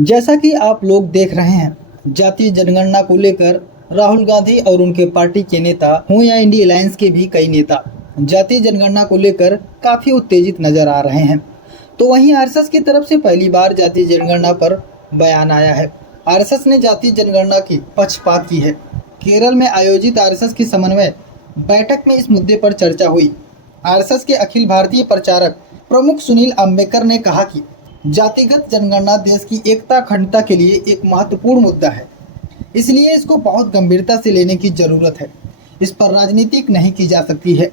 जैसा कि आप लोग देख रहे हैं, जातीय जनगणना को लेकर राहुल गांधी और उनके पार्टी के नेता हों या इंडिया अलायंस के भी कई नेता जातीय जनगणना को लेकर काफी उत्तेजित नजर आ रहे हैं। तो वहीं आरएसएस की तरफ से पहली बार जातीय जनगणना पर बयान आया है। आरएसएस ने जातीय जनगणना की पक्षपात की है। केरल में आयोजित आरएसएस की समन्वय बैठक में इस मुद्दे पर चर्चा हुई। आरएसएस के अखिल भारतीय प्रचारक प्रमुख सुनील अंबेकर ने कहा कि जातिगत जनगणना देश की एकता अखंडता के लिए एक महत्वपूर्ण मुद्दा है, इसलिए इसको बहुत गंभीरता से लेने की जरूरत है। इस पर राजनीतिक नहीं की जा सकती है।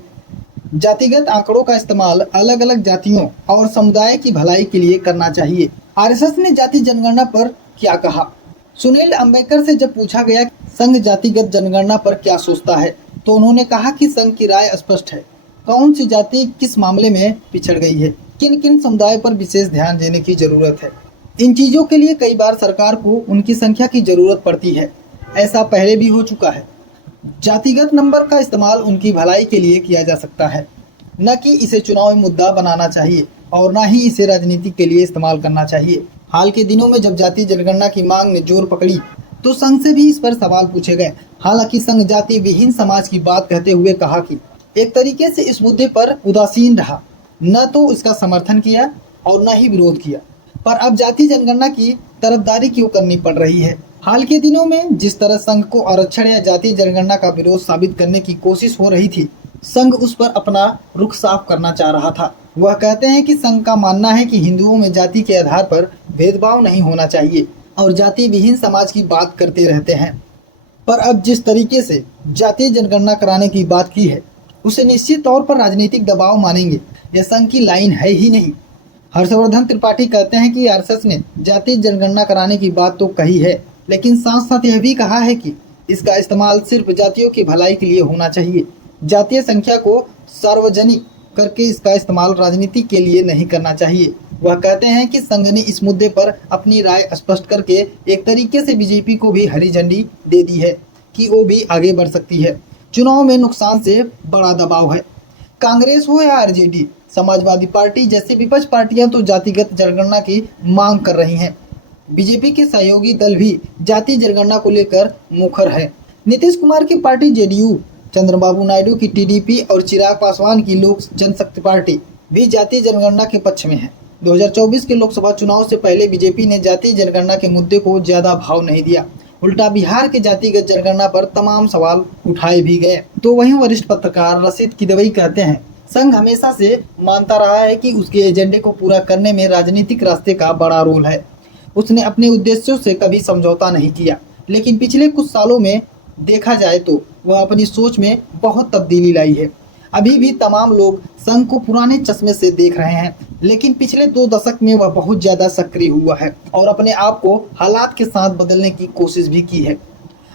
जातिगत आंकड़ों का इस्तेमाल अलग अलग जातियों और समुदाय की भलाई के लिए करना चाहिए। आरएसएस ने जाति जनगणना पर क्या कहा? सुनील अंबेकर से जब पूछा गया संघ जातिगत जनगणना पर क्या सोचता है, तो उन्होंने कहा कि संघ की राय स्पष्ट है। कौन सी जाति किस मामले में पिछड़ गई है, किन किन समुदाय पर विशेष ध्यान देने की जरूरत है। इन चीजों के लिए कई बार सरकार को उनकी संख्या की जरूरत पड़ती है। ऐसा पहले भी हो चुका है। जातिगत नंबर का इस्तेमाल उनकी भलाई के लिए किया जा सकता है, न कि इसे चुनावी मुद्दा बनाना चाहिए और न ही इसे राजनीति के लिए इस्तेमाल करना चाहिए। हाल के दिनों में जब जातीय जनगणना की मांग ने जोर पकड़ी तो संघ से भी इस पर सवाल पूछे गए। हालांकि संघ जाति विहीन समाज की बात कहते हुए कहा कि एक तरीके से इस मुद्दे पर उदासीन रहा, न तो इसका समर्थन किया और न ही विरोध किया। पर अब जातीय जनगणना की तरफदारी क्यों करनी पड़ रही है? हाल के दिनों में जिस तरह संघ को आरक्षण या जातीय जनगणना का विरोध साबित करने की कोशिश हो रही थी, संघ उस पर अपना रुख साफ करना चाह रहा था। वह कहते हैं कि संघ का मानना है कि हिंदुओं में जाति के आधार पर भेदभाव नहीं होना चाहिए और जाति विहीन समाज की बात करते रहते हैं। पर अब जिस तरीके से जातीय जनगणना कराने की बात की है, उसे निश्चित तौर पर राजनीतिक दबाव मानेंगे। यह संघ की लाइन है ही नहीं। हर्षवर्धन त्रिपाठी कहते हैं कि आरएसएस ने जातीय जनगणना कराने की बात तो कही है, लेकिन साथ साथ यह भी कहा है कि इसका इस्तेमाल सिर्फ जातियों की भलाई के लिए होना चाहिए। जातीय संख्या को सार्वजनिक करके इसका इस्तेमाल राजनीति के लिए नहीं करना चाहिए। वह कहते हैं कि संघ ने इस मुद्दे पर अपनी राय स्पष्ट करके एक तरीके से बीजेपी को भी हरी झंडी दे दी है कि वो भी आगे बढ़ सकती है। चुनाव में नुकसान से बड़ा दबाव है। कांग्रेस हो या आरजेडी, समाजवादी पार्टी जैसी विपक्ष पार्टियां तो जातिगत जनगणना की मांग कर रही हैं। बीजेपी के सहयोगी दल भी जातीय जनगणना को लेकर मुखर है। नीतीश कुमार की पार्टी जेडीयू, चंद्रबाबू नायडू की टीडीपी और चिराग पासवान की लोक जनशक्ति पार्टी भी जातीय जनगणना के पक्ष में है। 2024 के लोकसभा चुनाव से पहले बीजेपी ने जातीय जनगणना के मुद्दे को ज्यादा भाव नहीं दिया। उल्टा बिहार के जातिगत जनगणना पर तमाम सवाल उठाए भी गए। तो वहीं वरिष्ठ पत्रकार रशीद किदवई कहते हैं, संघ हमेशा से मानता रहा है कि उसके एजेंडे को पूरा करने में राजनीतिक रास्ते का बड़ा रोल है। उसने अपने उद्देश्यों से कभी समझौता नहीं किया, लेकिन पिछले कुछ सालों में देखा जाए तो वह अपनी सोच में बहुत तब्दीली लाई है। अभी भी तमाम लोग संघ को पुराने चश्मे से देख रहे हैं, लेकिन पिछले 2 दशक में वह बहुत ज्यादा सक्रिय हुआ है और अपने आप को हालात के साथ बदलने की कोशिश भी की है।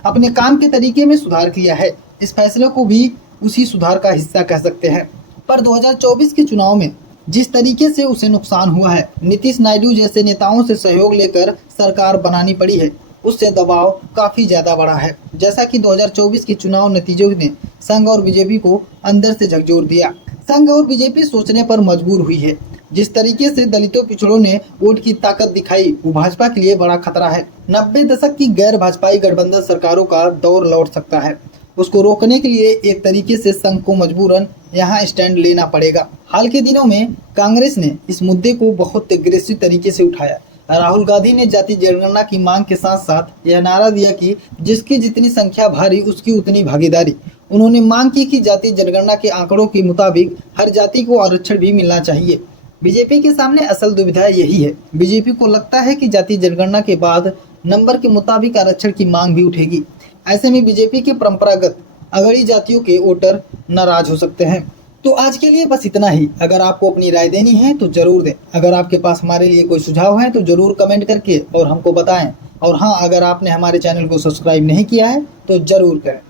अपने काम के तरीके में सुधार किया है। इस फैसले को भी उसी सुधार का हिस्सा कह सकते हैं। पर 2024 के चुनाव में जिस तरीके से उसे नुकसान हुआ है, नीतीश नायडू जैसे नेताओं से सहयोग लेकर सरकार बनानी पड़ी है, उससे दबाव काफी ज्यादा बढ़ा है। जैसा कि 2024 के चुनाव नतीजों ने संघ और बीजेपी को अंदर से झकझोर दिया। संघ और बीजेपी सोचने पर मजबूर हुई है। जिस तरीके से दलितों पिछड़ों ने वोट की ताकत दिखाई, वो भाजपा के लिए बड़ा खतरा है। 90 दशक की गैर भाजपाई गठबंधन सरकारों का दौर लौट सकता है। उसको रोकने के लिए एक तरीके से संघ को मजबूरन यहाँ स्टैंड लेना पड़ेगा। हाल के दिनों में कांग्रेस ने इस मुद्दे को बहुत एग्रेसिव तरीके से उठाया। राहुल गांधी ने जातीय जनगणना की मांग के साथ साथ यह नारा दिया कि जिसकी जितनी संख्या भारी उसकी उतनी भागीदारी। उन्होंने मांग की कि जातीय जनगणना के आंकड़ों के मुताबिक हर जाति को आरक्षण भी मिलना चाहिए। बीजेपी के सामने असल दुविधा यही है। बीजेपी को लगता है कि जातीय जनगणना के बाद नंबर के मुताबिक आरक्षण की मांग भी उठेगी। ऐसे में बीजेपी के परंपरागत अगड़ी जातियों के वोटर नाराज हो सकते हैं। तो आज के लिए बस इतना ही। अगर आपको अपनी राय देनी है तो जरूर दें। अगर आपके पास हमारे लिए कोई सुझाव है तो जरूर कमेंट करके और हमको बताएं। और हाँ, अगर आपने हमारे चैनल को सब्सक्राइब नहीं किया है तो जरूर करें।